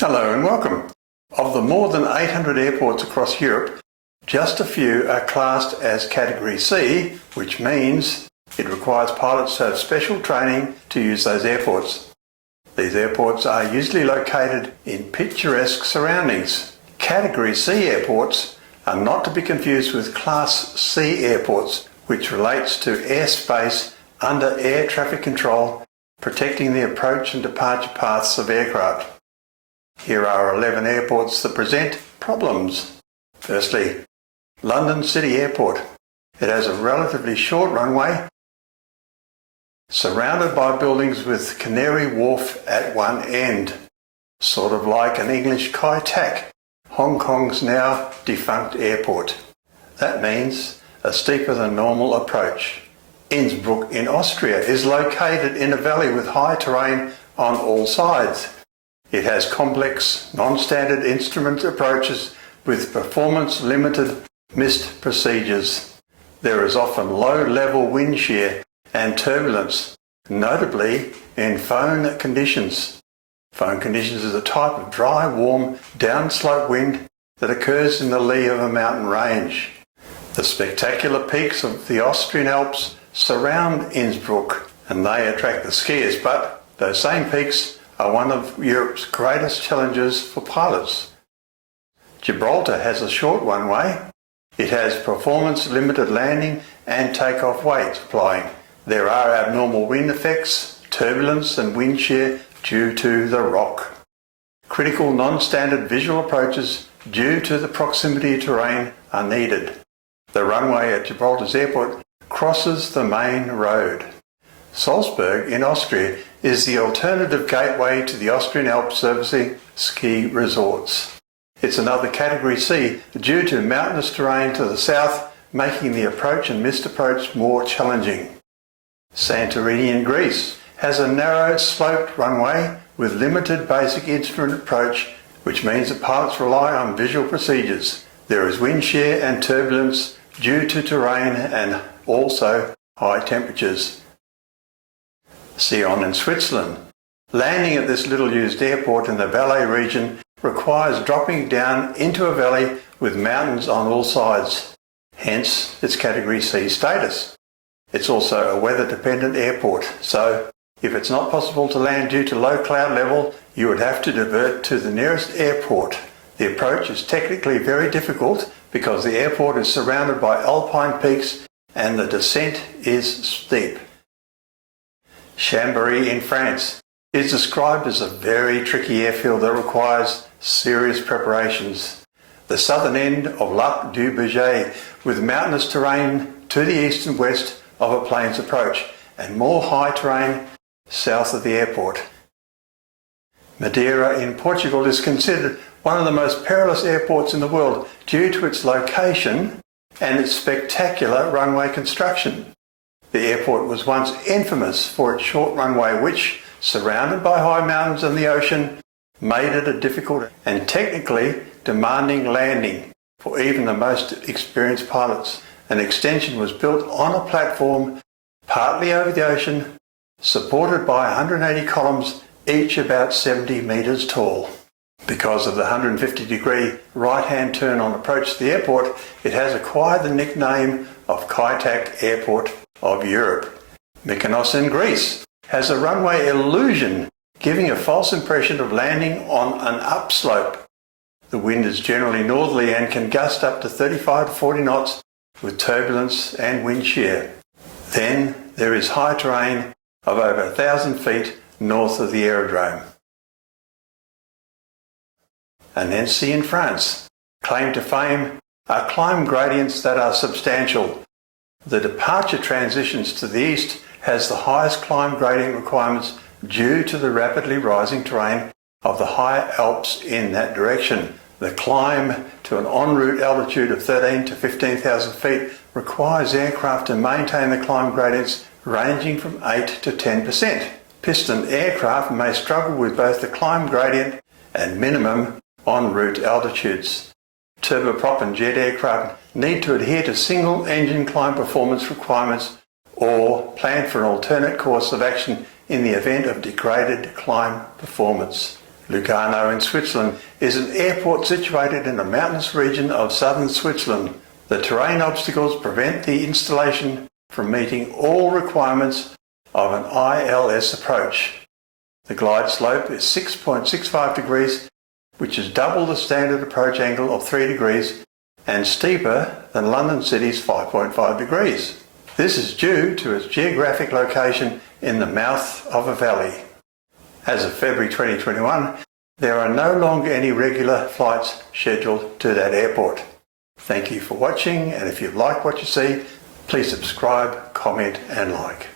Hello and welcome. Of the more than 800 airports across Europe, just a few are classed as Category C, which means it requires pilots to have special training to use those airports. These airports are usually located in picturesque surroundings. Category C airports are not to be confused with Class C airports, which relates to airspace under air traffic control, protecting the approach and departure paths of aircraft. Here are 11 airports that present problems. Firstly, London City Airport. It has a relatively short runway, surrounded by buildings with Canary Wharf at one end, sort of like an English Kai Tak, Hong Kong's now defunct airport. That means a steeper than normal approach. Innsbruck in Austria is located in a valley with high terrain on all sides. It has complex, non-standard instrument approaches with performance-limited missed procedures. There is often low-level wind shear and turbulence, notably in foehn conditions. Foehn conditions is a type of dry, warm, downslope wind that occurs in the lee of a mountain range. The spectacular peaks of the Austrian Alps surround Innsbruck, and they attract the skiers, but those same peaks are one of Europe's greatest challenges for pilots. Gibraltar has a short runway. It has performance-limited landing and takeoff weight applying. There are abnormal wind effects, turbulence and wind shear due to the rock. Critical non-standard visual approaches due to the proximity to terrain are needed. The runway at Gibraltar's airport crosses the main road. Salzburg in Austria is the alternative gateway to the Austrian Alps servicing ski resorts. It's another Category C due to mountainous terrain to the south, making the approach and missed approach more challenging. Santorini in Greece has a narrow sloped runway with limited basic instrument approach, which means that pilots rely on visual procedures. There is wind shear and turbulence due to terrain and also high temperatures. Sion in Switzerland. Landing at this little-used airport in the Valais region requires dropping down into a valley with mountains on all sides, hence its Category C status. It's also a weather-dependent airport, so if it's not possible to land due to low cloud level, you would have to divert to the nearest airport. The approach is technically very difficult because the airport is surrounded by alpine peaks and the descent is steep. Chambéry in France is described as a very tricky airfield that requires serious preparations. The southern end of Lac du Bourget, with mountainous terrain to the east and west of a plains approach, and more high terrain south of the airport. Madeira in Portugal is considered one of the most perilous airports in the world due to its location and its spectacular runway construction. The airport was once infamous for its short runway, which, surrounded by high mountains and the ocean, made it a difficult and technically demanding landing for even the most experienced pilots. An extension was built on a platform partly over the ocean, supported by 180 columns, each about 70 metres tall. Because of the 150-degree right-hand turn on approach to the airport, it has acquired the nickname of Kai Tak Airport of Europe. Mykonos in Greece has a runway illusion, giving a false impression of landing on an upslope. The wind is generally northerly and can gust up to 35 to 40 knots with turbulence and wind shear. Then there is high terrain of over 1,000 feet north of the aerodrome. Annecy in France, claim to fame, are climb gradients that are substantial. The departure transitions to the east has the highest climb gradient requirements due to the rapidly rising terrain of the high Alps in that direction. The climb to an en route altitude of 13 to 15,000 feet requires aircraft to maintain the climb gradients ranging from 8 to 10%. Piston aircraft may struggle with both the climb gradient and minimum en route altitudes. Turboprop and jet aircraft need to adhere to single engine climb performance requirements or plan for an alternate course of action in the event of degraded climb performance. Lugano in Switzerland is an airport situated in a mountainous region of southern Switzerland. The terrain obstacles prevent the installation from meeting all requirements of an ILS approach. The glide slope is 6.65 degrees, which is double the standard approach angle of 3 degrees and steeper than London City's 5.5 degrees. This is due to its geographic location in the mouth of a valley. As of February 2021, there are no longer any regular flights scheduled to that airport. Thank you for watching, and if you like what you see, please subscribe, comment and like.